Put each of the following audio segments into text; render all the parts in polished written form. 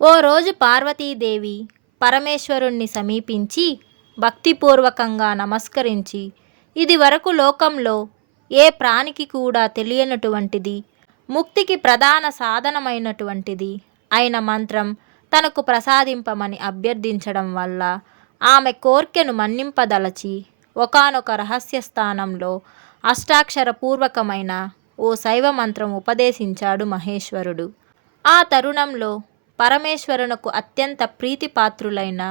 ఓ రోజు పార్వతీదేవి పరమేశ్వరుణ్ణి సమీపించి భక్తిపూర్వకంగా నమస్కరించి, ఇది వరకు లోకంలో ఏ ప్రాణికి కూడా తెలియనటువంటిది, ముక్తికి ప్రధాన సాధనమైనటువంటిది అయిన మంత్రం తనకు ప్రసాదింపమని అభ్యర్థించడం వల్ల ఆమె కోర్కెను మన్నింపదలచి ఒకానొక రహస్య స్థానంలో అష్టాక్షర పూర్వకమైన ఓ శైవ మంత్రం ఉపదేశించాడు మహేశ్వరుడు. ఆ తరుణంలో పరమేశ్వరునకు అత్యంత ప్రీతిపాత్రులైన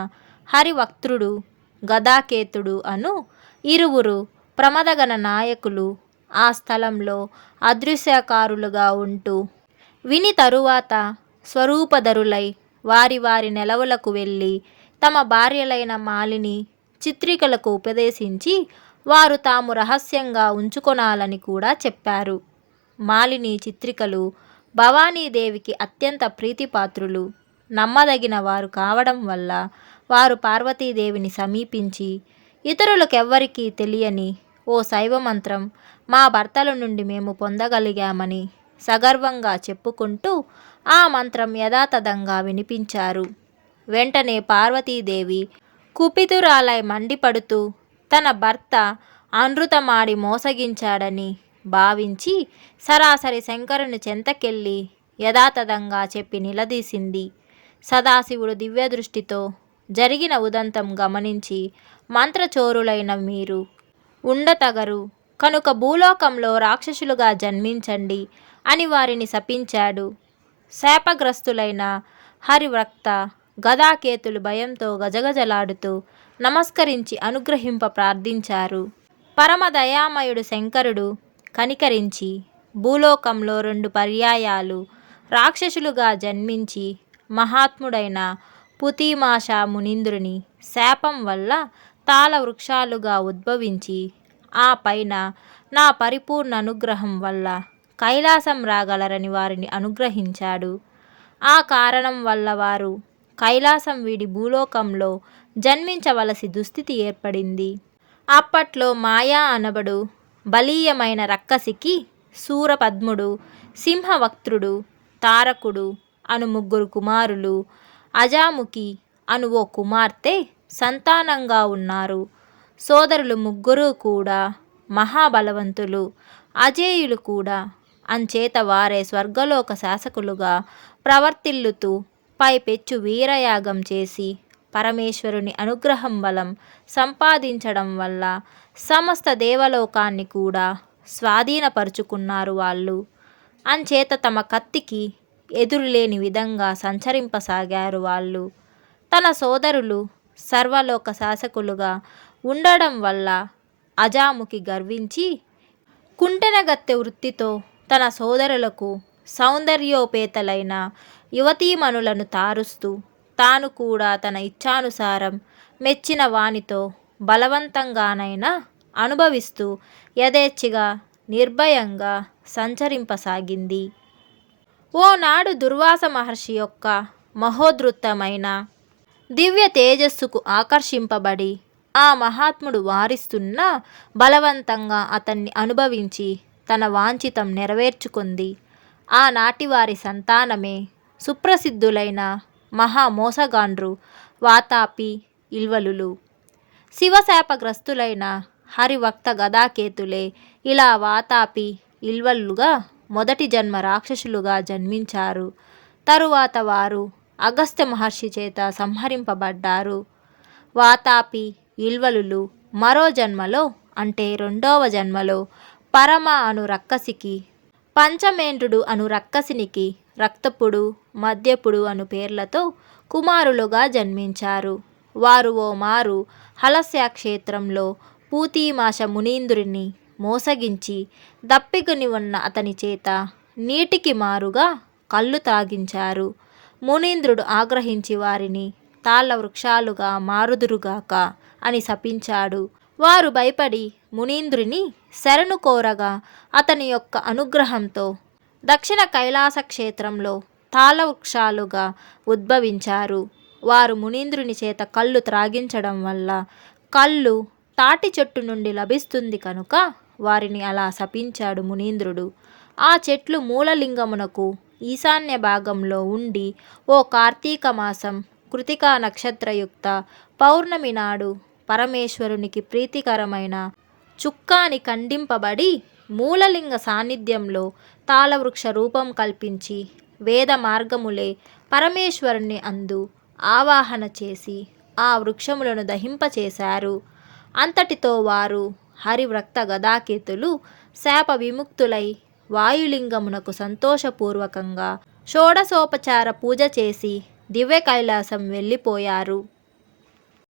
హరివక్త్రుడు, గదాకేతుడు అను ఇరువురు ప్రమదగణ నాయకులు ఆ స్థలంలో అదృశ్యకారులుగా ఉంటూ విని తరువాత స్వరూపధరులై వారి వారి నెలవులకు వెళ్ళి తమ భార్యలైన మాలిని, చిత్రికలకు ఉపదేశించి వారు తాము రహస్యంగా ఉంచుకొనాలని కూడా చెప్పారు. మాలిని, చిత్రికలు భవానీదేవికి అత్యంత ప్రీతిపాత్రులు, నమ్మదగిన వారు కావడం వల్ల వారు పార్వతీదేవిని సమీపించి ఇతరులకెవ్వరికీ తెలియని ఓ శైవమంత్రం మా భర్తల నుండి మేము పొందగలిగామని సగర్వంగా చెప్పుకుంటూ ఆ మంత్రం యథాతథంగా వినిపించారు. వెంటనే పార్వతీదేవి కుపితురాలై మండిపడుతూ తన భర్త అనృతమాడి మోసగించాడని భావించి సరాసరి శంకరుని చెంతకెళ్ళి యథాతథంగా చెప్పి నిలదీసింది. సదాశివుడు దివ్యదృష్టితో జరిగిన ఉదంతం గమనించి, మంత్రచోరులైన మీరు ఉండతగరు కనుక భూలోకంలో రాక్షసులుగా జన్మించండి అని వారిని శపించాడు. శాపగ్రస్తులైన హరివ్రక్త, గదాకేతులు భయంతో గజగజలాడుతూ నమస్కరించి అనుగ్రహింప ప్రార్థించారు. పరమదయామయుడు శంకరుడు కనికరించి భూలోకంలో 2 పర్యాయాలు రాక్షసులుగా జన్మించి మహాత్ముడైన పుతిమాష మునీంద్రుని శాపం వల్ల తాళ వృక్షాలుగా ఉద్భవించి ఆ పైన నా పరిపూర్ణ అనుగ్రహం వల్ల కైలాసం రాగలరని వారిని అనుగ్రహించాడు. ఆ కారణం వల్ల వారు కైలాసం వీడి భూలోకంలో జన్మించవలసి దుస్థితి ఏర్పడింది. అప్పట్లో మాయా అనబడు బలీయమైన రక్కసికి శూరపద్ముడు, సింహవక్త్రుడు, తారకుడు అను 3 కుమారులు, అజాముఖి అను ఓ కుమార్తె సంతానంగా ఉన్నారు. సోదరులు 3 కూడా మహాబలవంతులు, అజేయులు కూడా. అంచేత వారే స్వర్గలోక శాసకులుగా ప్రవర్తిల్లుతూ పైపెచ్చు వీరయాగం చేసి పరమేశ్వరుని అనుగ్రహం బలం సంపాదించడం వల్ల సమస్త దేవలోకాన్ని కూడా స్వాధీనపరుచుకున్నారు వాళ్ళు. అంచేత తమ కత్తికి ఎదురులేని విధంగా సంచరింపసాగారు వాళ్ళు. తన సోదరులు సర్వలోక శాసకులుగా ఉండడం వల్ల అజాముఖి గర్వించి కుంటెనగత్తె వృత్తితో తన సోదరులకు సౌందర్యోపేతలైన యువతీమణులను తారుస్తూ తాను కూడా తన ఇచ్ఛానుసారం మెచ్చిన వానితో బలవంతంగానైనా అనుభవిస్తూ యథేచ్ఛగా నిర్భయంగా సంచరింపసాగింది. ఓనాడు దుర్వాస మహర్షి యొక్క మహోద్ధృతమైన దివ్య తేజస్సుకు ఆకర్షింపబడి ఆ మహాత్ముడు వారిస్తున్న బలవంతంగా అతన్ని అనుభవించి తన వాంఛితం నెరవేర్చుకుంది. ఆనాటి వారి సంతానమే సుప్రసిద్ధులైన మహామోసగాండ్రు వాతాపి, ఇల్వలులు. శివశాపగ్రస్తులైన హరివక్త గదాకేతులే ఇలా వాతాపి, ఇల్వలుగా మొదటి జన్మ రాక్షసులుగా జన్మించారు. తరువాత వారు అగస్త్య మహర్షి చేత సంహరింపబడ్డారు. వాతాపి, ఇల్వలులు మరో జన్మలో అంటే 2వ జన్మలో పరమ అను రక్కసికి, పంచమేంద్రుడు అను రక్కసినికి, రక్తపుడు, మద్యపుడు అను పేర్లతో కుమారులుగా జన్మించారు. వారు ఓ మారు హలస్యాక్షేత్రంలో పూతిమాష మునీంద్రుని మోసగించి దప్పికొని ఉన్న అతని చేత నీటికి మారుగా కళ్ళు తాగించారు. మునీంద్రుడు ఆగ్రహించి వారిని తాళ్ళ వృక్షాలుగా మారుదురుగాక అని శపించాడు. వారు భయపడి మునీంద్రుని శరణు కోరగా అతని యొక్క అనుగ్రహంతో దక్షిణ కైలాస క్షేత్రంలో తాళవృక్షాలుగా ఉద్భవించారు. వారు మునీంద్రుని చేత కళ్ళు త్రాగించడం వల్ల కళ్ళు తాటి చెట్టు నుండి లభిస్తుంది కనుక వారిని అలా శపించాడు మునీంద్రుడు. ఆ చెట్లు మూలలింగమునకు ఈశాన్య భాగంలో ఉండి ఓ కార్తీక మాసం కృతికా నక్షత్రయుక్త పౌర్ణమి నాడు పరమేశ్వరునికి ప్రీతికరమైన చుక్కాని ఖండింపబడి మూలలింగ సాన్నిధ్యంలో తాళవృక్ష రూపం కల్పించి వేద మార్గములే పరమేశ్వరుని అందు ఆవాహన చేసి ఆ వృక్షములను దహింపచేశారు. అంతటితో వారు హరివ్రక్త గదాకేతులు శాప విముక్తులై వాయులింగమునకు సంతోషపూర్వకంగా షోడశోపచార పూజ చేసి దివ్య కైలాసం వెళ్ళిపోయారు.